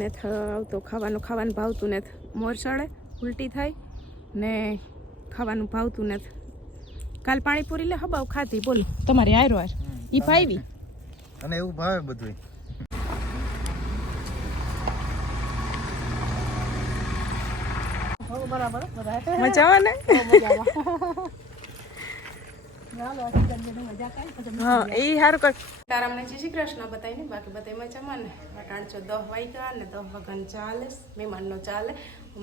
ને થ- આવતો ખાવાનું ખાવાનું ભાવતું નથી. મોર ચડે ઉલટી થાય ને ખાવાનું ભાવતું નથી. કાલ પાણીપુરી લે હબાવ ખાધી બોલો. તમારી આયરો આર ઈ ભાવી અને એવું ભાવે બધું મજા આવે ને? તારામને જય શ્રી કૃષ્ણ બતાવીને, બાકી બતાવી મજામાં ને દહ વાગ્યા ને દહ વાગ્યાને ચાલે, મહેમાનનો ચાલે.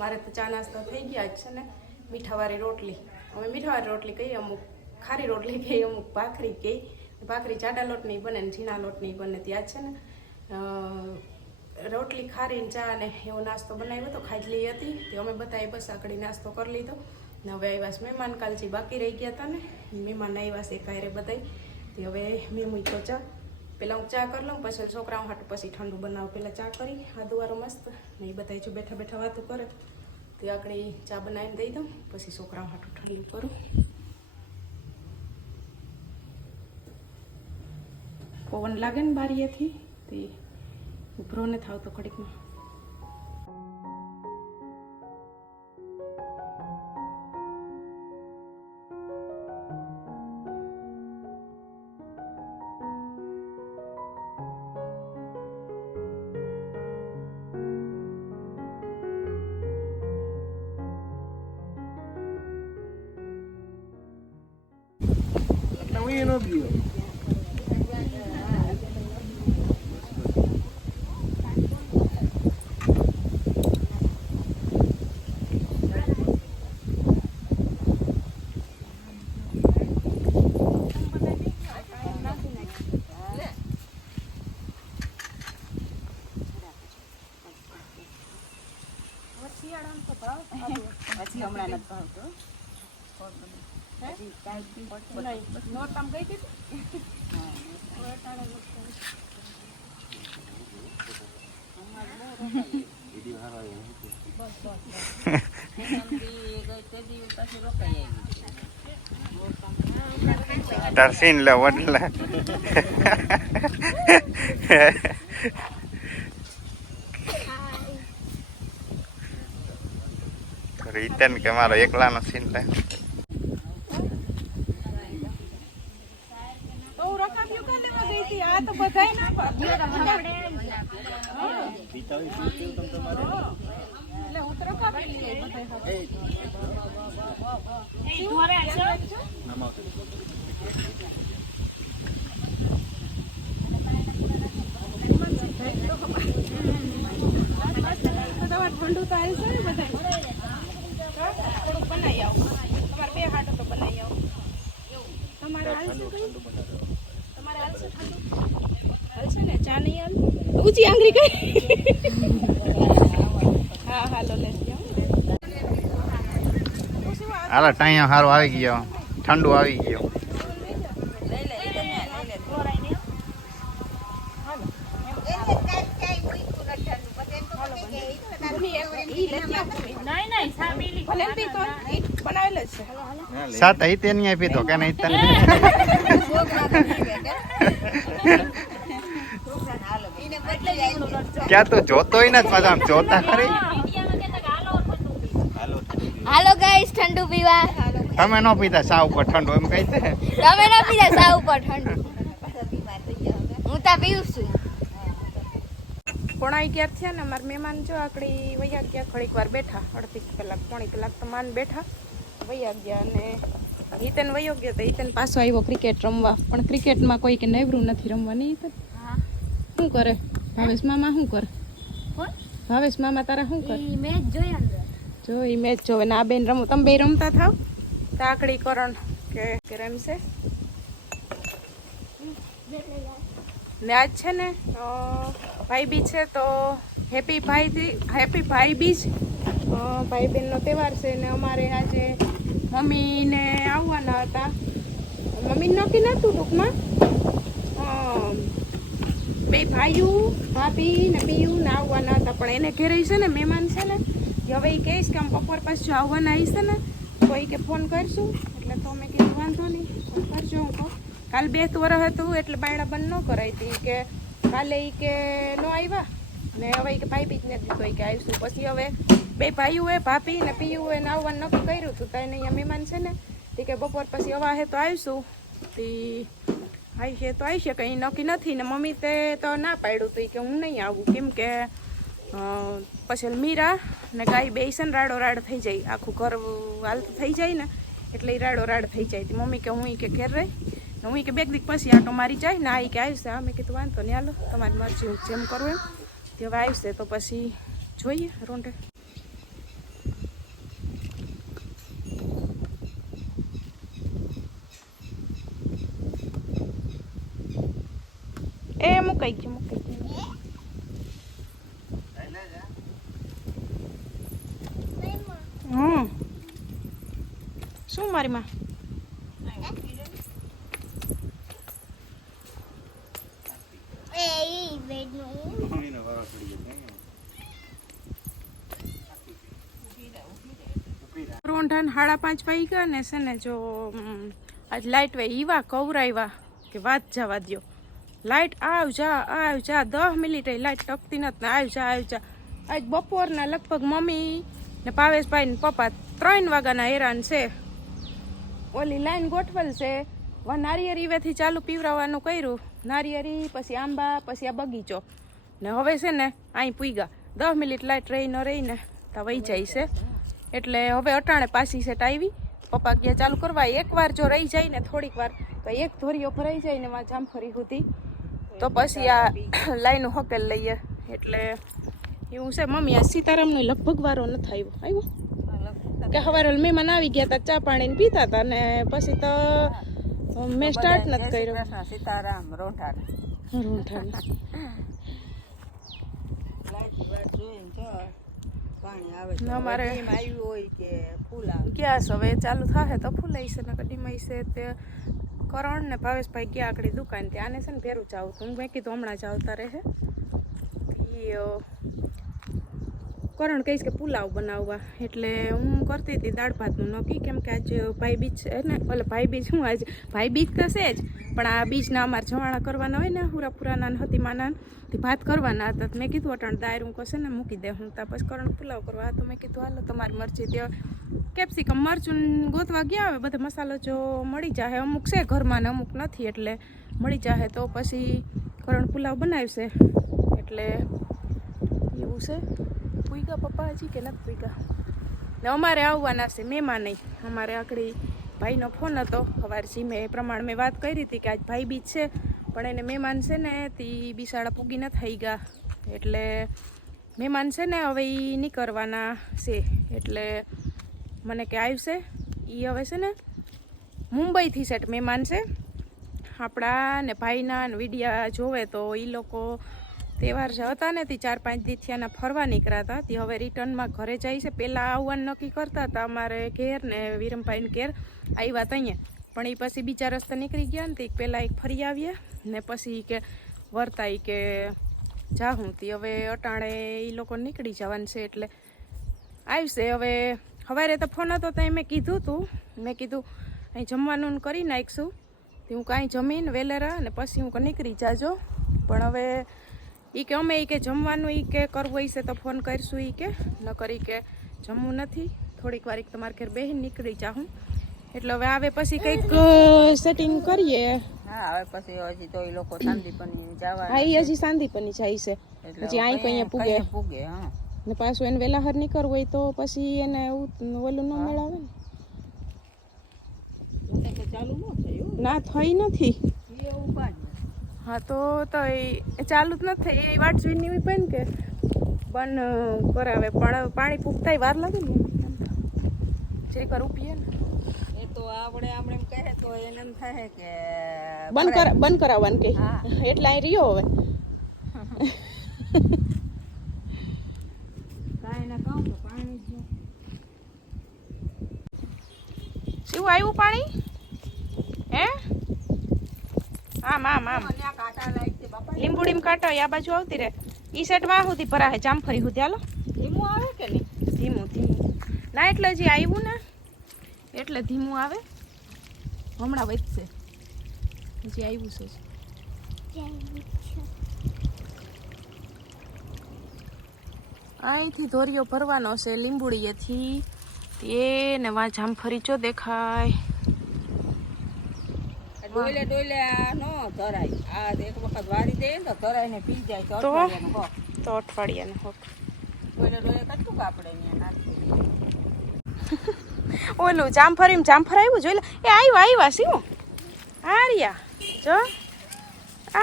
મારે તો ચા નાસ્તો થઈ ગયા છે ને, મીઠાવાળી રોટલી. અમે મીઠાવાળી રોટલી કહીએ, અમુક ખારી રોટલી કહીએ, અમુક ભાખરી કહી ભાખરી જાડા લોટની બને ને ઝીણા લોટની બને. ત્યાં છે ને રોટલી ખારીને ચા ને એવો નાસ્તો બનાવ્યો હતો ખાજલી હતી. તે અમે બધાએ બસ આકડી નાસ્તો કરી લીધો. ને હવે આવ્યા મહેમાન કાલથી બાકી રહી ગયા હતા ને મહેમાન આવ્યા છે કાયરે બધાય. હવે મેં તો ચા. પહેલાં હું ચા કરી લઉં, પછી છોકરાઓ હાટું પછી ઠંડુ બનાવું. પહેલાં ચા કરી આદુવારો મસ્ત, ને એ બધા જો બેઠા બેઠા વાતો કરે. તે આગળ ચા બનાવીને દઈ દઉં, પછી છોકરાઓ હાટું ઠંડુ કરું. પવન લાગે ને બારીએથી, તે ઉભરો ને થાવ ઘડીકમાં એટલે હું તરસીન લે વડલા રીતન કે મારો એકલાનો સીન લે તમારે ઠંડુ તો આવી છે ને બધા થોડુંક બનાવી આવો તમારે બે હાટો તો બનાવી આવું તમારે તમારે હાલશે હાલશે ને ચા નહીં ઊંચી આંગળી કઈ હા હાલો આવું હાલો ટાઈમ સારો આવી ગયો. ઠંડુ આવી ગયો ભલે એમ બી તો બનાવેલો જ સાત તે નહીં આપી તો કે નહીં તને. ક્યાં તું જોતોય નથી પાછા આમ જોતા ખરી. હાલો ગાઈસ ઠંડુ પીવા. તમે ન પીતા સા ઉપર ઠંડુ એમ કહી છે તમે ન પીતા સા ઉપર ઠંડુ? હું તા પીવું છું. પોણા અગિયાર થયા ને અમારા મહેમાન જો આકડી વૈયા ગયા ઘડીક વાર બેઠા અડધી કલાક પોણી કલાક તો માન બેઠા. વૈયા ગયા અને હિતન વયો ગયો તો હિતન પાછો આવ્યો ક્રિકેટ રમવા. પણ ક્રિકેટમાં કોઈ કે નવરું નથી રમવાની હિતન. શું કરે? ભાવેશ મામા શું કરે? ભાવેશ મામા તારા શું કરે? મેચ જોયા જો એ મેચ જોવે. ને આ બેન રમો. તમે બે રમતા થાવ? તાકડી કરણ કે કે રમશે? ને આજ છે ને ભાઈ બીજ છે તો હેપી ભાઈ હેપી ભાઈ બીજ ભાઈ બહેનનો તહેવાર છે ને અમારે આજે મમ્મીને આવવાના હતા. મમ્મી નક્કી નહોતું ટૂંકમાં. બે ભાઈઓ, ભાભી ને પિયું ને આવવાના હતા. પણ એને ઘેરે છે ને મહેમાન છે ને હવે એ કહીશ કે આમ બપોર પછી આવવાના આવી છે ને, તો એ કે ફોન કરશું. એટલે તો મેં કીધું, વાંધો નહીં કરજો હું કહું કાલ બે વરસ હતું, એટલે બાયડા બંધ ન કરાવી હતી કે કાલે એ કે ન આવ્યા. ને હવે કે ભાઈ બીજ નથી દીધો એ કે આવીશું પછી હવે બે ભાઈઓએ, ભાભી ને પીયુએ ને આવવાનું નક્કી કર્યું હતું તો એને અહીંયા મહેમાન છે ને, તે કે બપોર પછી હવા હે તો આવીશું. તી આવી છે તો આવી છે કંઈ નક્કી નથી ને મમ્મી તે તો ના પાડ્યું તો ઈ કે હું નહીં આવું. કેમ કે પછી મીરા ને ગાય બે છે ને રાડો રાડ થઈ જાય. આખું ઘર હાલતું થઈ જાય ને, એટલે એ રાડો રાડ થઈ જાય. તી મમ્મી કે હું કે ઘેર રહી. ને હું કે બેગ દીક પછી આટો મારી જાય ને, આ કે આવશે. આ મેં કીધું, વાંધો નહીં, હાલો, તમારી મરજી જેમ કરું એમ. તે હવે આવશે તો પછી જોઈએ, રોંઢે. એ મુકાઈ ગયું મુકાઈ ગયું. હમ. શું મારી માં? રોંઢાન સાડા પાંચ વાગ્યા ને છે ને જો આજ લાઇટ વે ઈવા કવરાવ્યા કે વાત જવા દ્યો. લાઇટ આવ જા આવ જા. દસ મિનિટ લાઇટ ટકતી નથી આવ જા આવ જા. આજ બપોરના લગભગ મમ્મી ને ભાવેશભાઈ ને પપ્પા ત્રણ વાગ્યાના હેરાન છે. ઓલી લાઈન ગોઠવેલ છે. વા નારિયેરી વેથી ચાલુ પીવરાવવાનું કર્યું. નારિયેરી, પછી આંબા, પછી આ બગીચો. ને હવે છે ને અહીં પૂગ્યા દસ મિનિટ લાઇટ રહી ન રહી ને તો વહી જાય છે. એટલે હવે અટાણે પાછી સેટ આવી. પપ્પા ક્યાં ચાલુ કરવા? એકવાર જો રહી જાય ને થોડીક વાર, તો એક ધોરીઓ ભરાઈ જાય ને માં જામફળી સુધી. તો પછી આ લાઈનો હોકેલ લઈએ. એટલે એવું છે મમ્મી આ સીતારામનો લગભગ વારો નથી આવ્યો. આવ્યો? કે સવારે મહેમાન આવી ગયા હતા ચા પાણી પીતા હતા ને પછી તો મેં સ્ટાર્ટ નથી કર્યો. સીતારામ જોઈને જો પાણી આવે ને અમારે આવ્યું હોય કે ફૂલ આવે. ગેસ હવે ચાલુ થશે તો ફૂલાઈ છે ને કડીમાં છે તે કરણ ને ભાવેશભાઈ ગયા આગળ દુકાન, ત્યાં આને છે ને ભેરું જાવું હતું મેં કીધું હમણાં જ આવતા રહે. કરણ કહીશ કે પુલાવ બનાવવા. એટલે હું કરતી હતી દાળ ભાતનું. નક્કી કેમ કે આજ ભાઈ બીજ ને એટલે ભાઈ બીજ હું આજ? ભાઈ બીજ તો છે જ, પણ આ બીજના અમારે જવાણા કરવાના હોય ને, હુરાપુરાના ને હતીમાના તે ભાત કરવાના હતા. મેં કીધું, અટાણ દાયર હું કશે ને મૂકી દે હું તા પછી કરણ પુલાવ કરવા. તો મેં કીધું, હાલો, તમારી મરજી તે કેપ્સિકમ, મરચું ગોતવા ગયા હવે બધો મસાલો જો મળી જાય અમુક છે ઘરમાં ને અમુક નથી, એટલે મળી જાય તો પછી કરણ પુલાવ બનાવશે. એટલે એવું છે. પૂઈગા પપ્પા હજી કે નથી ગયા ને અમારે આવવાના છે મહેમાન નહીં અમારે આકડી ભાઈનો ફોન હતો. સવારથી મેં એ પ્રમાણે મેં વાત કરી હતી કે આજ ભાઈ બીજ છે, પણ એને મહેમાન છે ને, તે બિસાડા પૂગી ન થઈ ગયા. એટલે મહેમાન છે ને, હવે એ નીકળવાના છે. એટલે મને કે આવશે. એ હવે છે ને, મુંબઈથી સેટ મહેમાન છે. આપણા ને ભાઈના ને વિડિયા જોવે તો એ લોકો તહેવાર છે હતા ને, તે ચાર પાંચ દી થયાના ફરવા નીકળ્યા હતા તે હવે રિટર્નમાં ઘરે જાય છે. પહેલાં આવવાનું નક્કી કરતા હતા. અમારે ઘેર ને વિરમભાઈને ઘેર આવ્યા હતા અહીંયા. પણ એ પછી બીજા રસ્તે નીકળી ગયા ને, તે પહેલાં એક ફરી આવ્યા ને પછી કે વર્તા કે કે જાહું. તી હવે અટાણે એ લોકો નીકળી જવાનું છે એટલે આવશે હવે સવારે તો ફોન હતો ત્યાં મેં કીધું હતું મેં કીધું, અહીં જમવાનું કરી નાખીશું. તે હું કાંઈ જમીન, વેલેરા અને પછી હું નીકળી જાજો. પણ હવે એ કે અમે એ કે જમવાનું ઈ કે કરવું હશે તો ફોન કરીશું એ કે. ન કરી કે જમવું નથી. થોડીક વાર તમારે ઘેર બેહીને નીકળી જાઉં એટલે હવે આવે પછી કંઈક સેટિંગ કરીએ. હા હવે પછી હજી તો એ લોકો શાંતિપની જવા હા એ હજી શાંતિપની જાય છે. હજી અહીં કોઈ પૂગે પૂગે હા. ને પાછું એને વેલા હર નીકળવું હોય તો પછી એને એવું ઓલું ન મેળાવે ને. ચાલુ થયું? ના થઈ નથી. એવું બાજ હા તો તો એ ચાલુ જ નથી એ વાટ જોઈને એવી પણ કે બંધ કરાવે પણ પાણી પૂગતાય વાર લાગે ને જે કર ઉપીએ ને. એ તો આપણે આપણે એમ કહે તો એને એમ થાય કે બંધ કર બંધ કરાવવાનું કે. હા. એટલે અહીં રહ્યો હવે. કાંઈ ના કહું તો પાણી જ શું આવ્યું પાણી? હે? આમ આમ આમ. લીંબુડીમ કાંટો આ બાજુ આવતી રે ઈ સેટમાં સુધી ભરા હે જામફળી સુધી. હાલો. ધીમું આવે કે નહીં? ધીમું ધીમું. ના એટલે હજી આવ્યું ને એટલે ધીમું આવે. હમણાં વધશે. હજી આવ્યું છે. અહીંથી ધોરિયો ભરવાનો છે લીંબુડીએથી. તે ને વા જામફળી ચો દેખાય. ડોલે ડોલે આ નો ધરાય. આ એક વખત વારી દે ને તો ધરાય ને પી જાય તો તો? અઠવાડિયાનો હોક ડોલે ડોલે કટું કાપડે ને નાખી ઓલું જામફળી જામફળ આવ્યું જોઈ લે. એ આવ્યા આવ્યા શું આર્યા. જો.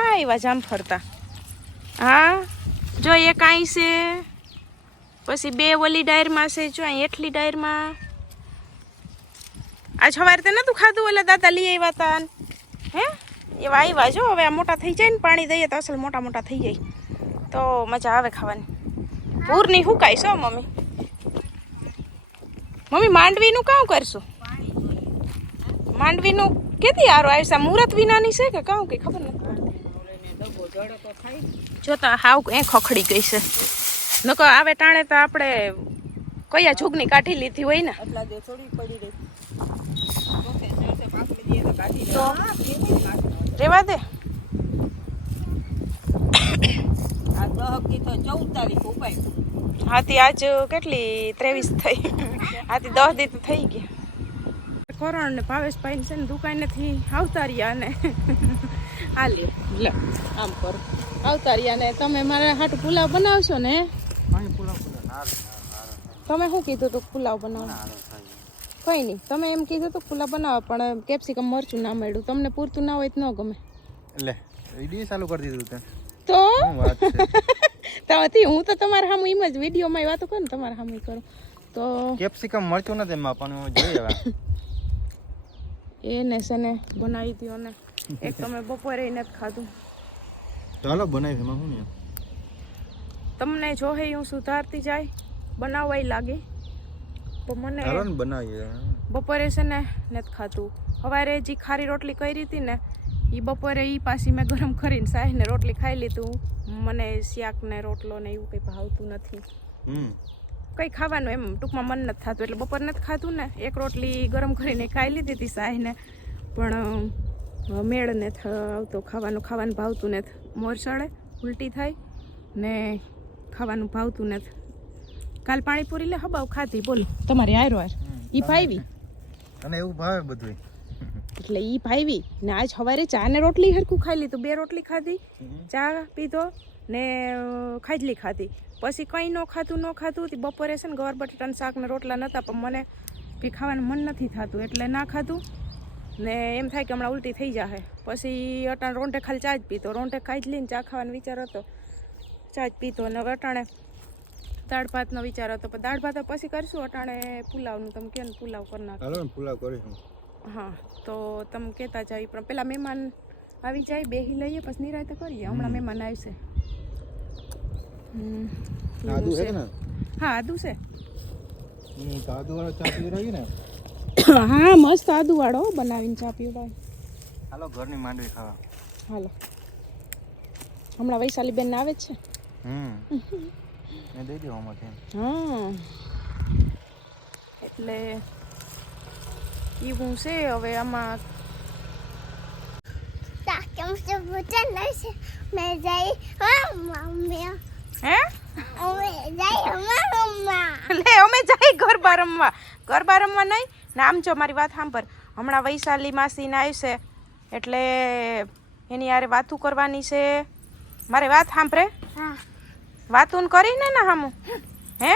આવ્યા જામફરતા હા. જો એક અહીં છે. પછી બે ઓલી ડાયરમાં છે જો અહીં એટલી ડાયરમાં. આ સવારે તે નતું ખાધું ઓલા દાદા લઈ આવ્યા તા. હે? એવા આવ્યા જો, હવે આ મોટા થઈ જાય ને, પાણી દઈએ તો અસલ મોટા મોટા થઈ જાય. તો મજા આવે ખાવાની. પૂરની હુકાય છો મમ્મી? મમ્મી, માંડવીનું કાં કરશું? માંડવીનું કેતી આરો આવશે મુહૂર્ત વિનાની છે કે કામ કે ખબર નથી પડતી? જો તો હાવ એ ખખડી ગઈ છે. નકો આવે ટાણે તો આપણે કયા જુગની કાઢી લીધી હોય ને એટલા દે થોડી પડી રહી ચોથે ચોથે પાંચમી દીએ તો કાઢી લે તો? હા, ભેગું જ નાખવાનું. રેવા દે. આ દહક તો ચૌદ તારીખ ઉપાય. હાથી આજ કેટલી ત્રેવીસ થઈ. હાથી દસ દી તો થઈ ગયા. કોરણ ને ભાવેશભાઈ છે ને દુકાનેથી આવતા રહ્યા અને આ લે આમ કરો. આવતા રહ્યા ને તમે મારા હાટ પુલાવ બનાવશો ને? તમે શું કીધું તું પુલાવ બનાવો કઈ નહીં. તમે એમ કીધું તો ખુલ્લા બનાવો પણ કેપ્સિકમ મરચું ના મળ્યું. તમને પૂરતું ના હોય તો ન ગમે. એટલે વીડિયો ચાલુ કરી દીધું તે? તો તમાથી હું તો તમારા સામે એમ જ વિડીયોમાં વાતો કરું તમારા સામે કરું. તો કેપ્સિકમ મળતું નથી એમાં પણ હું જોઈ હવે. એને છે ને બનાવી દો ને. એક તમે બપોરે નથી ખાધું. ચાલો બનાવી એમાં હું ને તમને જોહે હું સુધારતી જાય બનાવવાય લાગે. તો મને ને બનાવીએ. બપોરે છે ને નથી ખાધું. સવારે જે ખારી રોટલી કરી હતી ને એ બપોરે એ પાછી મેં ગરમ કરીને સાહીને રોટલી ખાઈ લીધું. મને શાક ને રોટલો ને એવું કંઈ ભાવતું નથી. કંઈ ખાવાનું એમ ટૂંકમાં મન નથી થતું. એટલે બપોર નથી ખાતું ને એક રોટલી ગરમ કરીને ખાઈ લીધી હતી સાહીને પણ મેળ ને આવતો. ખાવાનું ખાવાનું ભાવતું નથી. મોર ચડે ઉલટી થાય ને ખાવાનું ભાવતું નથી. કાલ પાણીપુરી લે હબાવ ખાધી બોલો. તમારી આયરો આર ઈ ભાઈવી? અને એવું ભાવે બધું એટલે ઈ ભાઈવી. ને આજ સવારે ચા ને રોટલી હરખું ખાઈ લીધું. બે રોટલી ખાધી. ચા પીધો ને ખાજલી ખાધી. પછી કંઈ ન ખાધું ન ખાધું. તે બપોરે છે ને ગવાર બટાટાનું શાક ને રોટલા નહોતા પણ મને બી ખાવાનું મન નથી થતું. એટલે ના ખાધું. ને એમ થાય કે હમણાં ઉલટી થઈ જશે પછી અટાણે રોંઢે ખાલી ચા જ પીતો રોંઢે ખાઈ જ લઈને ચા ખાવાનો વિચાર હતો. ચા જ પીતો ને હવે અટાણે દાળ ભાતનો વિચાર હતો પણ દાળ ભાત પછી કરશું અટાણે પુલાવનું. તમે કહો ને પુલાવ કરી નાખો પુલાવ કરીશું. હા તો તમે કહેતા જાવ પણ. પેલા મહેમાન આવી જાય બેહી લઈએ પછી નિરાયતે કરીએ. હમણાં મહેમાન આવશે. હમ, આદુ છે હા આદુ છે. હા મસ્ત આદુ વાળો બનાવીને ચા પીવડાય હાલો ઘરની માંડવી ખાવા. હાલો. હમણાં વૈશાલી બેન આવે જ છે. હમ. મેં દઈ દેવા આમાંથી હા એટલે એવું છે હવે આમાં અમે જઈ ગરબા રમવા. ગરબા રમવા નહીં? ને આમ જો મારી વાત સાંભળ. હમણાં વૈશાલી માસીને આવશે એટલે એની યારે વાતું કરવાની છે. મારે વાત સાંભળે? હા. વાતું કરીને ને હામું? હે?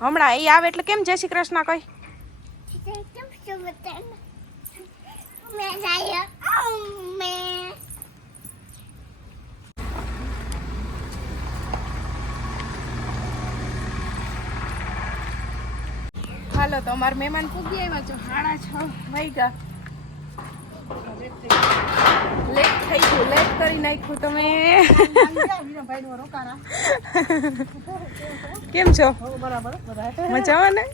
હમણાં એ આવે એટલે કેમ જય શ્રી કૃષ્ણ અમે હાલો, તો અમારા મહેમાન પૂગી આવ્યા છો. સાડા છ વાગ્યા. લેટ થઈ ગયું લેટ કરી નાખ્યું તમે. કેમ છો? મજામાં ને?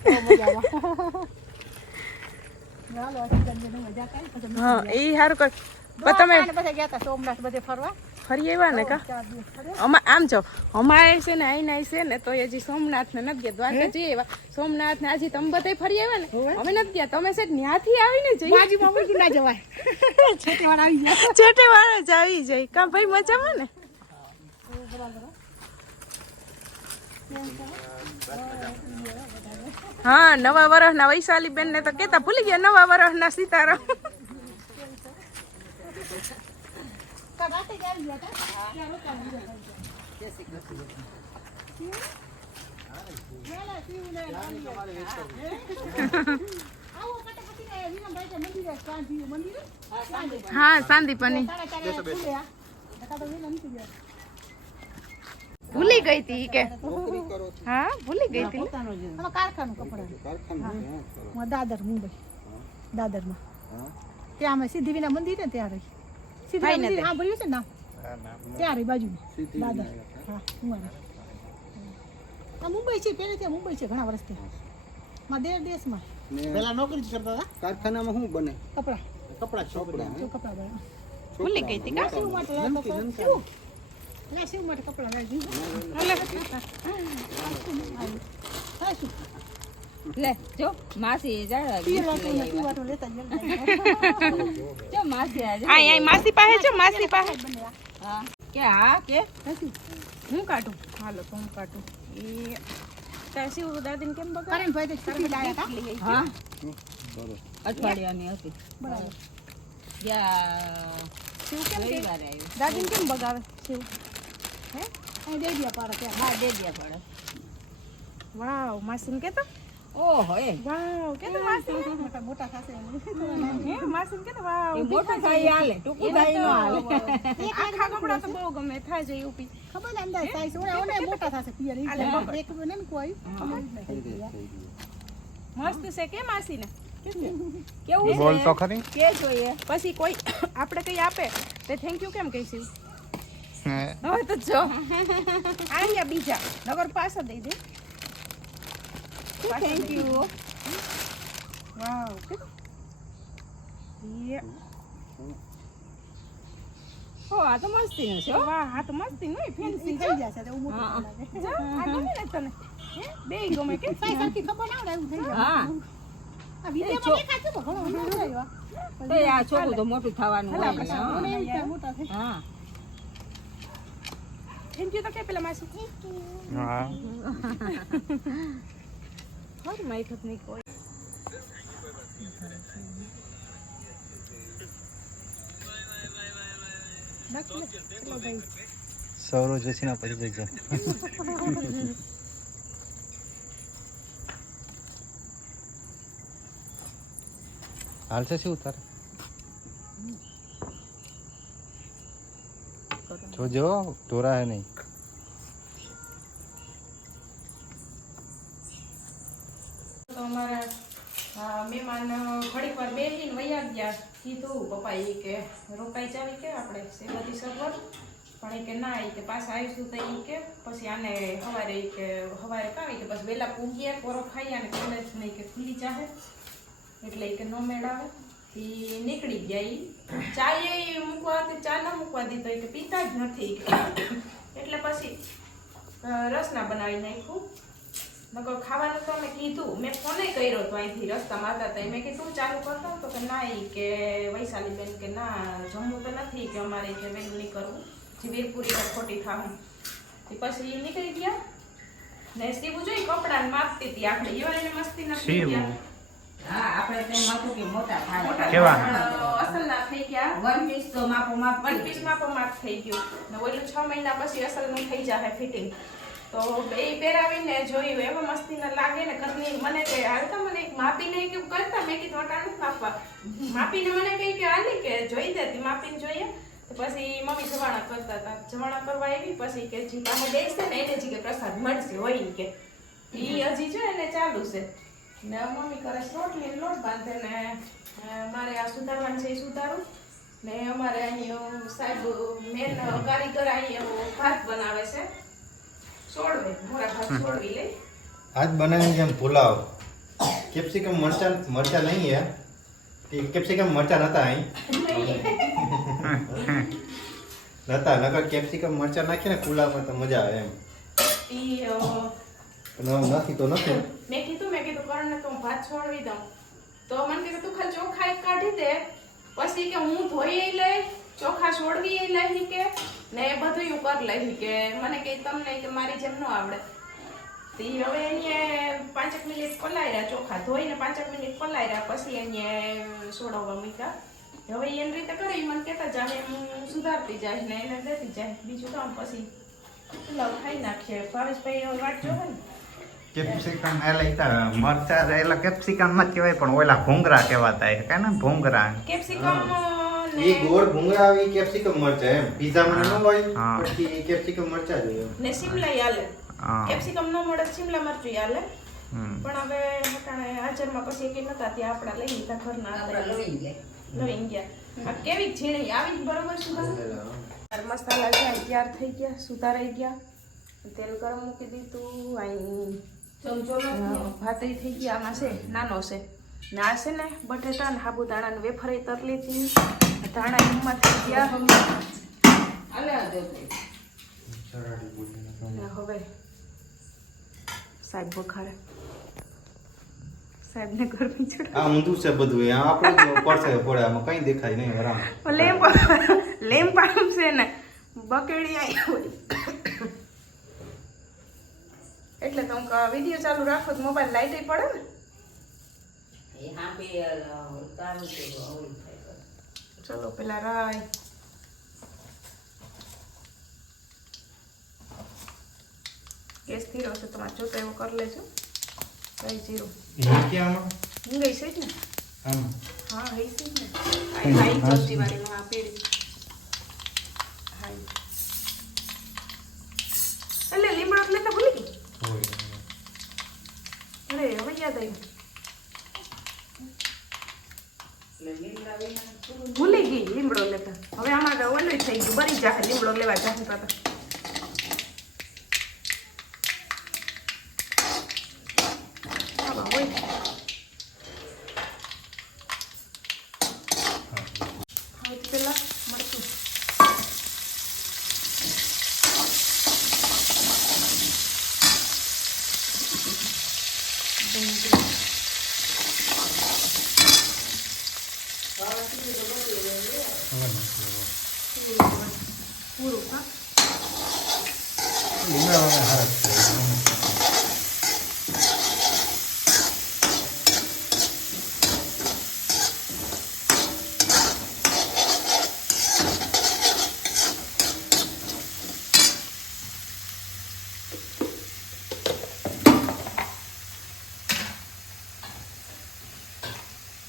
હા, એ સારું કર. પણ તમે ગયા હતા સોમનાથ બધે ફરવા. ફરી આવ્યા ને કા? અમાર આમ જો અમારે છે ને અહીં છે ને તો હજી સોમનાથ ને નથી ગયા દ્વારકા જઈ આવ્યા. સોમનાથ ને આજે તમે બધા ફરી આવ્યા ને? અમે નથી ગયા. તમે છે ત્યાંથી આવીને જઈએ ના જવાય? છોટે વાળા આવી જાય છોટે વાળા જ આવી જાય. કા ભાઈ મજામાં ને? હા નવા વર્ષના વૈશાલી બેન ને તો કેતા ભૂલી ગયા નવા વર્ષના સીતારામ. હા સાંદીપની ભૂલી ગઈ હતી કે હા ભૂલી ગઈ હતી આમાં કારખાનું કપડાનું હા દાદર મુંબઈ દાદરમાં ત્યાં અમે સિદ્ધિ વિના મંદિર ને ત્યાં રહી સિદ્ધિ મંદિર તે. છે ને? નામ બાજુ. દાદર હા હું આ આ મુંબઈ છે પહેલે મુંબઈ છે ઘણા વર્ષથી. માં દેર દેશમાં. પેલા નોકરી કરતા હતા? કારખાનામાં શું બને? કપડા. કપડા ચોપડા તો કપડા બને. ભૂલી ગઈ હતી કા? માટે લાવતા કપડા. લાવી હા શું? લે જો માસી જાય પીર વાટો ને પીર વાટો લેતા જલ્દી જો માસી આજે આ અહીં માસી પાસે છે માસી પાસે હા કે હા કે હું કાઢું હાલો તો હું કાઢું એ તાર શિવ દાદીને કેમ બગાડ કારણ ભાઈ તો છુટ્ટી લાયા હતા હા અઠવાડિયાની હતી બરાબર ગયા શિવ કેમ કે રવિવારે આવ્યું દાદીને કેમ બગાવે શિવ અહીં દઈ દે પાડે ત્યાં હા દે દે પડે વાવ માસીને કેતો ઓહો એ વાવ કેતો માસી મોટા મોટા થશે એમ. હે માસીને કેતો વાવ એ મોટું થાય હાલે ટૂંકું થાય નો હાલે આખા કપડા તો બહુ ગમે થાય છે યુપી ખબર ને અંદાજ થાય છે ઓને ઓને મોટા થશે પિયર ઈ આલે જાય. એક ને ને કોઈ મસ્ત છે કે માસીને કેવું બોલ છે તો ખરી કે જોઈએ પછી કોઈ આપણે કઈ આપે તે થેન્ક યુ કેમ કહીશું હે. હવે તો જો અહીંયા બીજા નગર પાછા દઈ દે થેન્ક યુ વાવ કેતો યે હો આ તો મસ્તી નું છે. વાહ આ તો મસ્તી નહીં ફેન્સી થઈ જશે તો મોટું હા. લાગે. જો આ ગમે ને તને. હે? બે ગમે કે સાઈ સરખી ખબર ના આવડે એવું થઈ જાય. હા. આ વિડીયોમાં દેખાય છે પણ ઘણો આવ્યો. તો આ છોકરું તો મોટું થવાનું હોય ને, મોટા થઈ હા. થેન્ક યુ તો કે પેલા માસી. હા. હર માઈક નહીં કોઈ સૌરવ જોશીના પછી જજો હાલશે શું તારે જોજો ઢોરા હે નહીં તો અમારા મહેમાન ઘડીક વાર બેસીને વૈયા ગયા. કીધું પપ્પા એ કે રોકાઈ જાવી કે આપણે સેવાથી સગવડ? પણ એ કે ના એ કે પાછા આવીશું તો એ કે પછી આને સવારે એ કે સવારે કાવી કે પછી વહેલા પૂગીએ કોરો ખાઈ અને કોલેજ નહીં કે ખુલ્લી જાહે એટલે એ કે ન મેળાવે. એ નીકળી ગયા એ ચા એ મૂકવા ચા ન મૂકવા દીધો એ કે પીતા જ નથી. એટલે પછી રસના બનાવી નાખ્યું. નકર ખાવાનું તો મેં કીધું. મેં ફોને કર્યો તો અહીંથી રસ્તામાં હતા. તો મેં કીધું ચાલુ કરતો તો. કે ના એ કે વૈશાલી બેન કે ના જમવું તો નથી કે અમારે કે વેલું નહીં કરવું. જે વીરપુરી ખોટી ખાવું તે પછી એ નીકળી ગયા. ને સીવું જોઈ કપડાં માપતી હતી આપણે. એવા એને મસ્તી નથી સીવું? હા આપણે તેમ હતું કે મોટા થાય કેવા? અસલ ના થઈ ગયા. વન પીસ તો માપો માપ વન પણ માપ થઈ ગયું. ને ઓલું છ મહિના પછી અસલનું થઈ જાય ફિટિંગ તો બે પહેરાવીને જોયું, એમાં મસ્તી ન લાગે ને ઘરની મને કે હાલતા મને એક માપીને કે કરતા મેં કીધું અટાણ નથી માપવા. માપીને મને કહી કે, હાલી કે, જોઈ દેતી માપીને જોઈએ પછી મમ્મી જવાણા કરતા હતા જવાણા કરવા આવી, પછી કે, જી પાસે બેસશે ને, એને જી કે પ્રસાદ મળશે, હોય કે. એ હજી જો એને ચાલુ છે. ને મમ્મી કરે રોટલી લોટ બાંધે ને મારે આ સુધારવાનું છે, એ સુધારું. ને અમારે અહીં સાહેબ, મેન કારીગર અહીં ભાત બનાવે છે. સોળવે મોરા ભાત સોળવી લઈ આજ બનાવી જેમ પુલાવ કેપ્સિકમ મરચા મરચા નહીં હે કે કેપ્સિકમ મરચા નતા અહીં નતા નકર કેપ્સિકમ મરચા નાખીએ ને પુલાવમાં તો મજા આવે એમ ઈ અ, પણ હવે નથી તો નથી મેં કીધું મેં કીધું કરણને તો હું ભાત છોડવી દઉં તો મને કીધું તું ખાલી ચોખા એક કાઢી દે પછી કે હું ધોઈ લઈ ચોખા છોડવી લઈ કે ને એ બધું હું કરી લઈ કે મને કે તમને કે મારી જેમ ન આવડે. તે હવે એને પાંચેક મિનિટ પલાયરા ચોખા ધોઈને પાંચેક મિનિટ પલાયરા પછી એને સોડવવા મૂક્યા હવે એની રીતે કરી મને કહેતા જાય હું સુધારતી જાય ને એને દેતી જાય બીજું કામ પછી પુલાવ ખાઈ નાખીએ. ભાવેશભાઈ વાટ જોવે ને? કેપ્સિકમ એટલે મરચા એટલે કેપ્સિકમ જ કહેવાય પણ ઓલા ભૂંગરા કહેવાતા એ કે ને ભૂંગરા. કેપ્સિકમ એ ને ગોળ ભૂંગળા આવી કેપ્સિકમ મરચા એમ. પીઝા માં ન હોય. પછી કેપ્સિકમ મરચા જોઈએ ને સિમલા યાલે કેપ્સિકમ ન મળે સિમલા મરચું યાલે પણ હવે હટાણે હાજરમાં પછી એક નતા ત્યાં આપણા લઈ લીધા ઘરના આપણે હતા લઈ ગયા. લઈ ગયા. આ કેવી ઝીણી આવી જ બરોબર સુધાર મસાલા છે તૈયાર થઈ ગયા સુધારાઈ ગયા. તેલ ગરમ મૂકી દીધું અહીં ચમચો. ભાતરી થઈ ગયા. આમાં છે નાનો છે. ને આ છે ને બટેટા ને સાબુદાણા ને વેફર તરલી હતી. ધાણા હિમમાં થઈ ગયા. હવે સાહેબ બખાડે સાહેબ ને ગરમી ચડે. આ ઊંધું છે બધું એ આપણે પડશે પડે આમાં કઈ દેખાય નહીં આરામ. લેમ્પ લેમ્પ આમ છે ને બકેડી આવી હોય. એટલે તો વીડિયો ચાલુ રાખો તો મોબાઈલ લાઈટ પડે ને એ હાંભે, અ, તારું છે, ઓલું થાય. ચલો પેલા રાય ગેસ ધીરો છે તમારે જોતો એવું કરી લેજો રાઈ જીરો હિંગઈ છે ને હા હઈ છે ને આ રાઈ જોતી વાળીમાં આ પીળી હા ઈ. એટલે લીમડો એટલે તો ભૂલી ગઈ હોય અરે હવે યાદ આવ્યું એટલે લીમડા વિના થોડું ભૂલી ગઈ લીમડો લેતા હવે આમાં ઓલું થઈ ગયું બની જાય લીમડો લેવા જાય પાછા આમાં હોય સૌથી પહેલા મરચું ડુંગળી પૂરું હા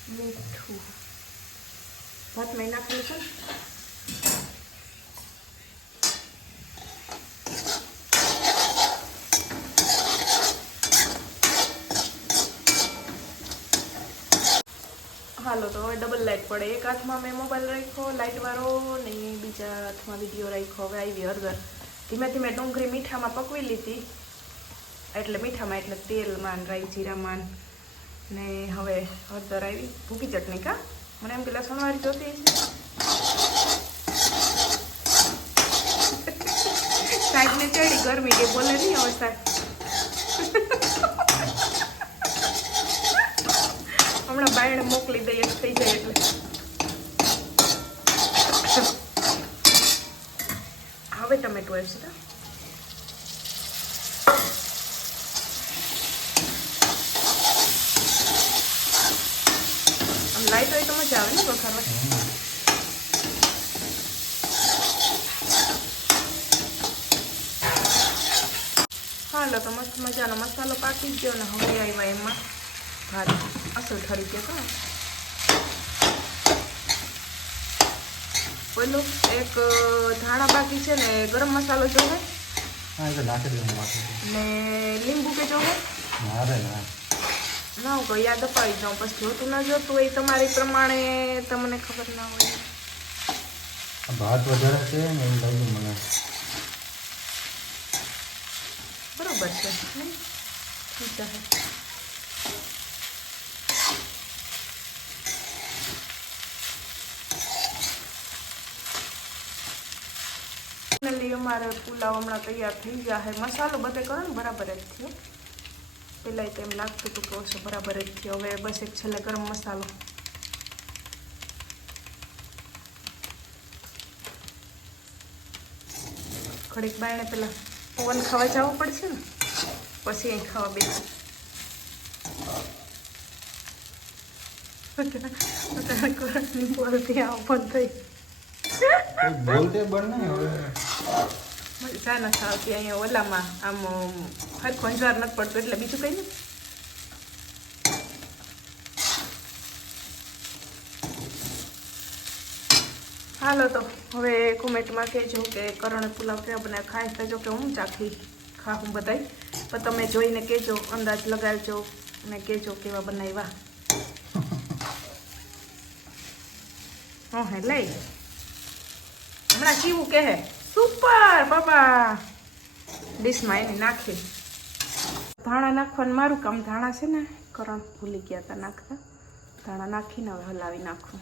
મીઠું ભાતમાં નાખેલું છે ને હાલો, તો હવે ડબલ લાઇટ પડે. એક હાથમાં મેં મોબાઈલ રાખ્યો લાઇટવાળો ને બીજા હાથમાં વીડિયો રાખ્યો. હવે આવી હળદર. ધીમે ધીમે ડુંગળી મીઠામાં પકવી લીધી. એટલે મીઠામાં એટલે તેલમાં રાઈ જીરામાં ને હવે હળદર આવી. ભૂકી ચટણી કા? મને એમ કે લસણવાળી જોતી છે સાહેબને ચડી ગરમી કે બોલે નહીં હવે સાહેબ. હમણાં બાયણે મોકલી દઈએ થઈ જાય એટલે. હવે ટમેટું આવશે તો. લાઈટ હોય તો મજા આવે ને વઘારવા હાલો તો મસ્ત મજાનો મસાલો પાકી ગયો ને હવે આવ્યા એમાં. ભાત. અસલ ઠરી કે તો. પેલું એક ધાણા બાકી છે ને ગરમ મસાલો જોવે? એ ને લીંબુ કે જોવે? ના ના. હું યાદ અપાવી જાઉં પછી જોતું ના જોતું હોય તમારી પ્રમાણે તમને ખબર ના હોય. ભાત વધારે છે ને એમ લાગ્યું મને. બરોબર છે નહીં? ઠીક છે ફાઇનલી અમારે પુલાવ હમણાં તૈયાર થઈ ગયા છે. મસાલો બધે કરો ને બરાબર જ થયો પહેલાં તો એમ લાગતું હતું કે ઓછો બરાબર જ થયો હવે બસ એક છેલ્લે ગરમ મસાલો. ઘડીક બાયણે પેલા પવન ખાવા જવું પડશે ને, પછી અહીં ખાવા બેસી અત્યારે બોલતી આવ પણ થઈ બોલતે બંધ નહીં હવે. મજા નથી આવતી અહીંયા ઓલામાં આમ હરખો અંજાર નથી પડતો એટલે બીજું કંઈ નહીં. હાલો તો હવે કોમેન્ટમાં કહેજો કે કરણ પુલાવ કેવા બનાવ ખાય તો જો કે હું ચાખી ખાઉં બધાય. પણ તમે જોઈને કહેજો અંદાજ લગાવજો અને કહેજો કેવા બનાવ્યા. હા હે લઈ. હમણાં કેવું કહે સુપર બાબા ડીશમાં એને નાખી. ધાણા નાખવાનું મારું કામ. ધાણા છે ને, કરણ ભૂલી ગયા હતા નાખતા. ધાણા નાખીને હવે હલાવી નાખું.